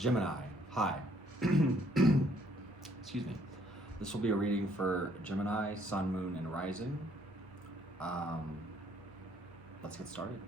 Gemini, hi. Excuse me. This will be a reading for Gemini, Sun, Moon, and Rising. Um, let's get started.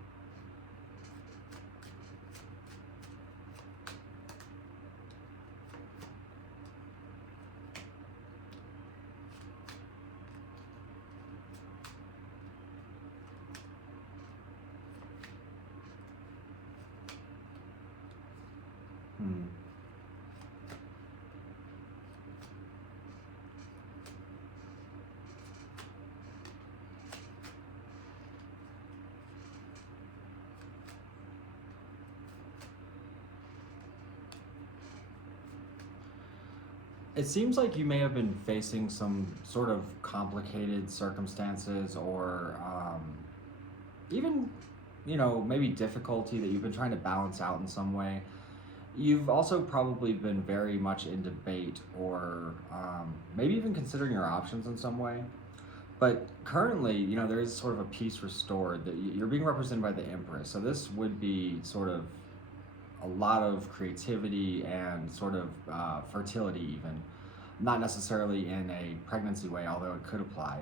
It seems like you may have been facing some sort of complicated circumstances or even, maybe difficulty that you've been trying to balance out in some way. You've also probably been very much in debate or maybe even considering your options in some way. But currently, there is sort of a peace restored that you're being represented by the Empress. So this would be sort of a lot of creativity and sort of fertility even. Not necessarily in a pregnancy way, although it could apply.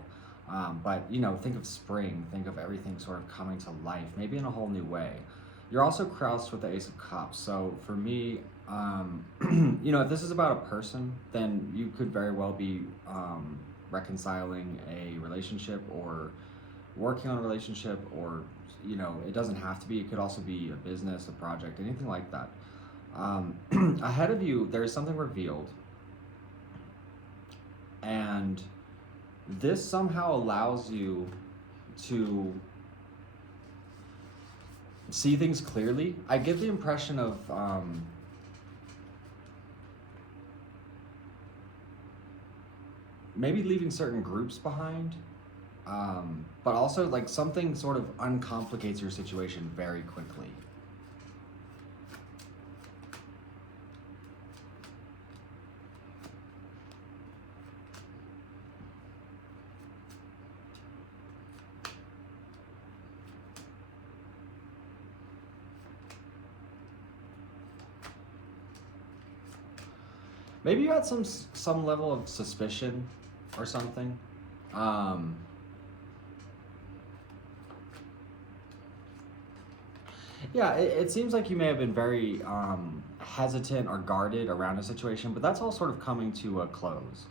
But, think of spring, think of everything sort of coming to life, maybe in a whole new way. You're also crossed with the Ace of Cups. So for me, if this is about a person, then you could very well be reconciling a relationship or working on a relationship, or it doesn't have to be. It could also be a business, a project, anything like that. Ahead of you, there is something revealed, and this somehow allows you to see things clearly. I get the impression of maybe leaving certain groups behind, but also like something sort of uncomplicates your situation very quickly. Maybe you had some level of suspicion or something. Yeah, it seems like you may have been very hesitant or guarded around a situation, but that's all sort of coming to a close.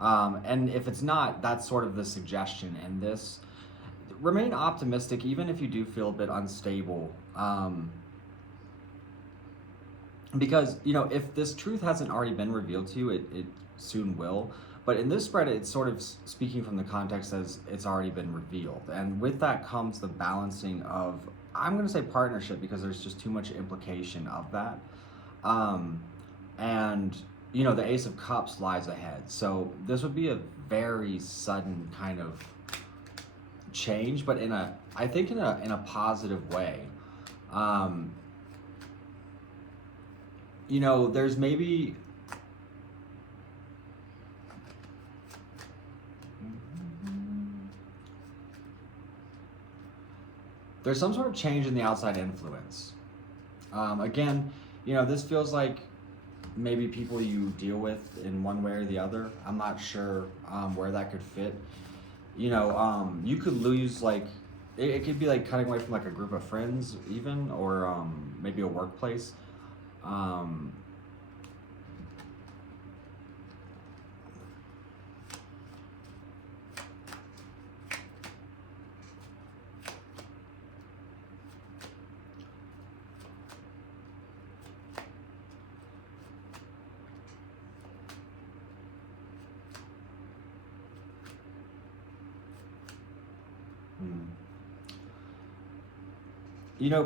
And if it's not, that's sort of the suggestion in this. Remain optimistic, even if you do feel a bit unstable. Because, if this truth hasn't already been revealed to you, it soon will. But in this spread, it's sort of speaking from the context as it's already been revealed. And with that comes the balancing of, I'm going to say partnership because there's just too much implication of that. And, the Ace of Cups lies ahead. So this would be a very sudden kind of change, but I think in a positive way. There's maybe there's some sort of change in the outside influence. Again, this feels like maybe people you deal with in one way or the other. I'm not sure where that could fit. You could lose, like, it could be like cutting away from like a group of friends even, or maybe a workplace.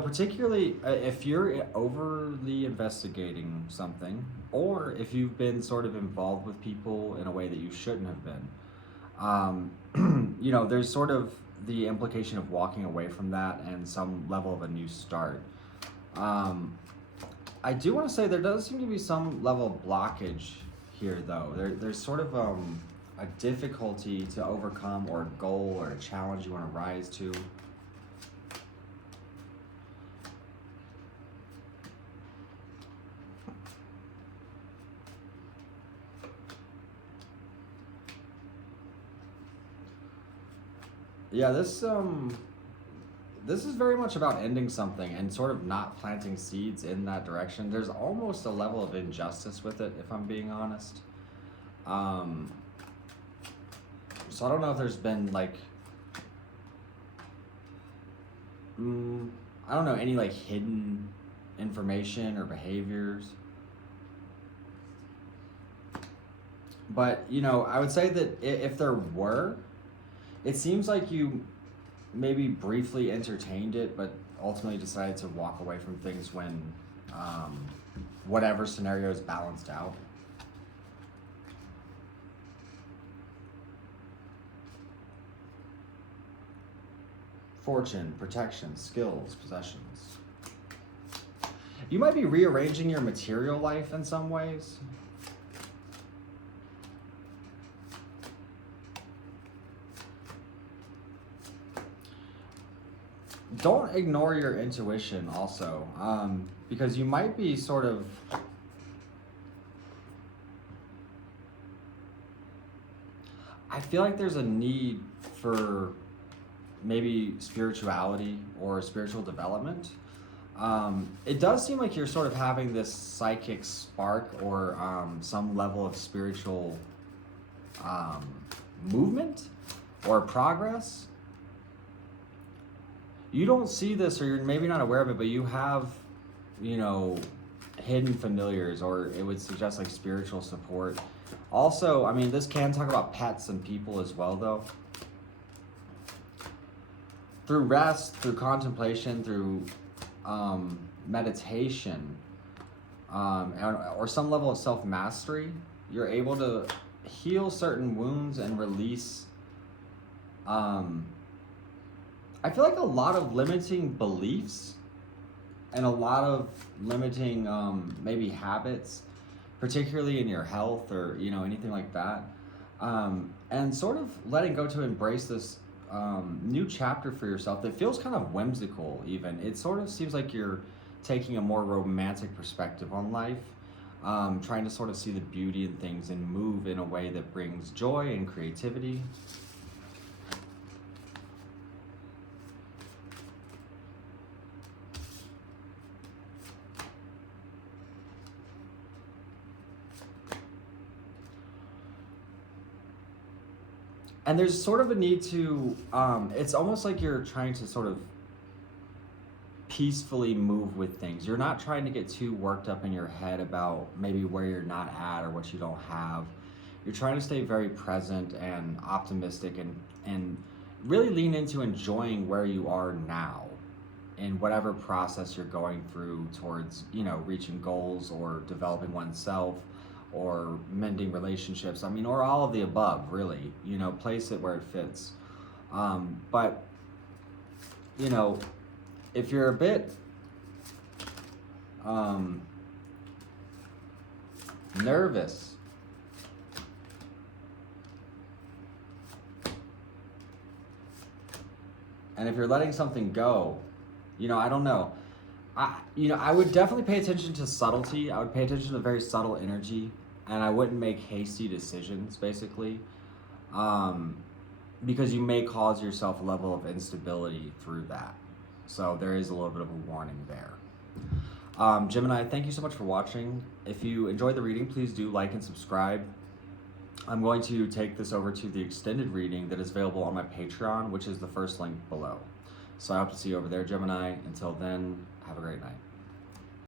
Particularly if you're overly investigating something, or if you've been sort of involved with people in a way that you shouldn't have been, there's sort of the implication of walking away from that and some level of a new start. I do want to say there does seem to be some level of blockage here, though. There's sort of a difficulty to overcome, or a goal or a challenge you want to rise to. Yeah, this is very much about ending something and sort of not planting seeds in that direction. There's almost a level of injustice with it, if I'm being honest. Um, so I don't know if there's been like, I don't know, any like hidden information or behaviors. But, you know, I would say that if there were, it seems like you maybe briefly entertained it, but ultimately decided to walk away from things when um, whatever scenario is balanced out. Fortune, protection, skills, possessions. You might be rearranging your material life in some ways. Don't ignore your intuition also, because you might be sort of, I feel like there's a need for maybe spirituality or spiritual development. It does seem like you're sort of having this psychic spark or some level of spiritual um, movement or progress. You don't see this, or you're maybe not aware of it, but you have, you know, hidden familiars, or it would suggest like spiritual support. Also, I mean, this can talk about pets and people as well, though. Through rest, through contemplation, through meditation, or some level of self-mastery, you're able to heal certain wounds and release I feel like a lot of limiting beliefs and a lot of limiting maybe habits, particularly in your health or, you know, anything like that, and sort of letting go to embrace this new chapter for yourself that feels kind of whimsical. Even it sort of seems like you're taking a more romantic perspective on life, trying to sort of see the beauty in things and move in a way that brings joy and creativity. And there's sort of a need to, it's almost like you're trying to sort of peacefully move with things. You're not trying to get too worked up in your head about maybe where you're not at or what you don't have. You're trying to stay very present and optimistic and really lean into enjoying where you are now in whatever process you're going through towards, you know, reaching goals or developing oneself or mending relationships. I mean, or all of the above, really. You know, place it where it fits. But, you know, if you're a bit nervous, and if you're letting something go, you know, I don't know. I would definitely pay attention to subtlety. I would pay attention to very subtle energy, and I wouldn't make hasty decisions, basically, because you may cause yourself a level of instability through that. So there is a little bit of a warning there. Gemini, thank you so much for watching. If you enjoyed the reading, please do like and subscribe. I'm going to take this over to the extended reading that is available on my Patreon, which is the first link below. So I hope to see you over there, Gemini. Until then, have a great night.